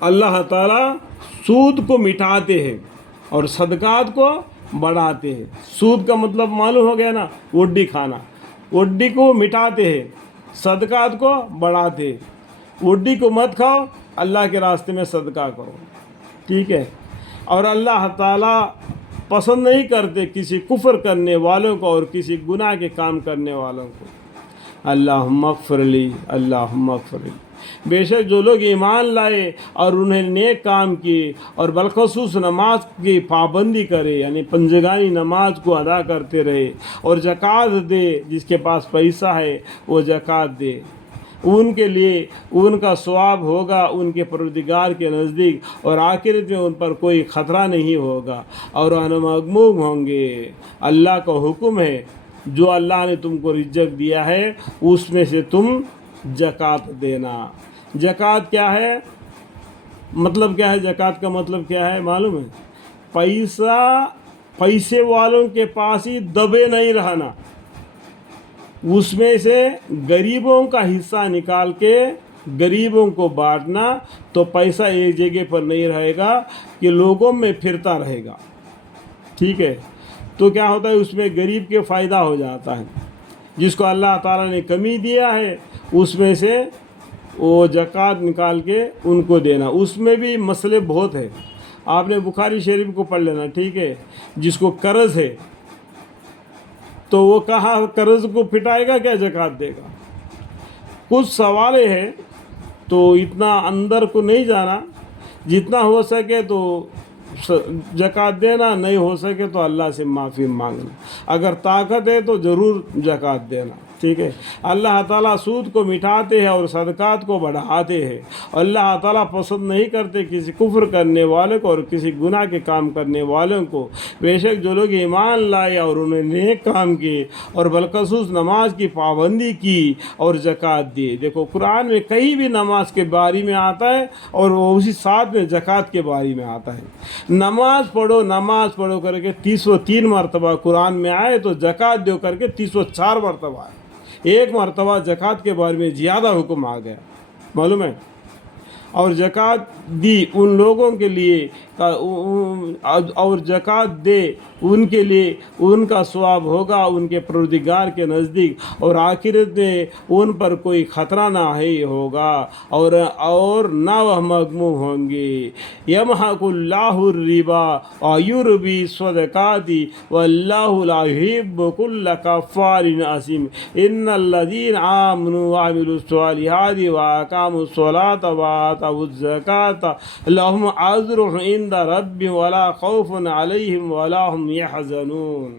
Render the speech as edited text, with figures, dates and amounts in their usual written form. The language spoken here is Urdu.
اللہ تعالیٰ سود کو مٹاتے ہیں اور صدقات کو بڑھاتے ہیں۔ سود کا مطلب معلوم ہو گیا نا، وڈی کھانا۔ وڈی کو مٹاتے ہیں، صدقات کو بڑھاتے ہیں۔ وڈی کو مت کھاؤ، اللہ کے راستے میں صدقہ کرو، ٹھیک ہے۔ اور اللہ تعالیٰ پسند نہیں کرتے کسی کفر کرنے والوں کو اور کسی گناہ کے کام کرنے والوں کو۔ اللہم اغفر لی، اللہم اغفر لی۔ بے شک جو لوگ ایمان لائے اور انہیں نیک کام کیے اور بالخصوص نماز کی پابندی کرے، یعنی پنجگانی نماز کو ادا کرتے رہے اور زکوٰۃ دے، جس کے پاس پیسہ ہے وہ زکوٰۃ دے، ان کے لیے ان کا ثواب ہوگا ان کے پروردگار کے نزدیک، اور آخرت میں ان پر کوئی خطرہ نہیں ہوگا اور وہ مغموم ہوں گے۔ اللہ کا حکم ہے جو اللہ نے تم کو رزق دیا ہے اس میں سے تم زکوٰۃ دینا۔ زکوٰۃ کیا ہے؟ مطلب کیا ہے؟ زکوٰۃ کا مطلب کیا ہے معلوم ہے؟ پیسے والوں کے پاس ہی دبے نہیں رہنا، اس میں سے غریبوں کا حصہ نکال کے غریبوں کو بانٹنا، تو پیسہ ایک جگہ پر نہیں رہے گا کہ لوگوں میں پھرتا رہے گا، ٹھیک ہے۔ تو کیا ہوتا ہے، اس میں غریب کے فائدہ ہو جاتا ہے۔ جس کو اللہ تعالیٰ نے کمی دیا ہے اس میں سے وہ زکوٰۃ نکال کے ان کو دینا۔ اس میں بھی مسئلے بہت ہیں، آپ نے بخاری شریف کو پڑھ لینا، ٹھیک ہے۔ جس کو قرض ہے تو وہ کہاں قرض کو پھٹائے گا، کیا زکوٰۃ دے گا؟ کچھ سوالیں ہیں تو اتنا اندر کو نہیں جانا، جتنا ہو سکے تو زکوٰۃ دینا، نہیں ہو سکے تو اللہ سے معافی مانگنا، اگر طاقت ہے تو ضرور زکوٰۃ دینا، ٹھیک ہے۔ اللہ تعالیٰ سود کو مٹاتے ہیں اور صدقات کو بڑھاتے ہیں۔ اللہ تعالیٰ پسند نہیں کرتے کسی کفر کرنے والے کو اور کسی گناہ کے کام کرنے والوں کو۔ بے شک جو لوگ ایمان لائے اور انہیں نیک کام کیے اور بالخصوص نماز کی پابندی کی اور زکوٰۃ دی۔ دیکھو قرآن میں کہیں بھی نماز کے بارے میں آتا ہے اور وہ اسی ساتھ میں زکوٰۃ کے بارے میں آتا ہے۔ نماز پڑھو کر کے 303 مرتبہ قرآن میں آئے تو زکوٰۃ دو کر کے 304 مرتبہ آئے۔ ایک مرتبہ زکوٰۃ کے بارے میں زیادہ حکم آ گیا، معلوم ہے۔ اور زکوٰۃ دی ان لوگوں کے لیے اور زکوٰۃ دے ان کے لیے ان کا ثواب ہوگا ان کے پروردگار کے نزدیک، اور آخرت میں ان پر کوئی خطرہ نہ ہی ہوگا اور نہ وہ مغموم ہوں گے۔ یمحق اللہ الربا ویربی الصدقات واللہ لا یحب کل کفار اثیم۔ ان الذین آمنوا وعملوا الصالحات واقاموا الصلاة وآتوا الزکاة لهم اجر عند ربهم ولا خوف علیہم ولا هم يحزنون۔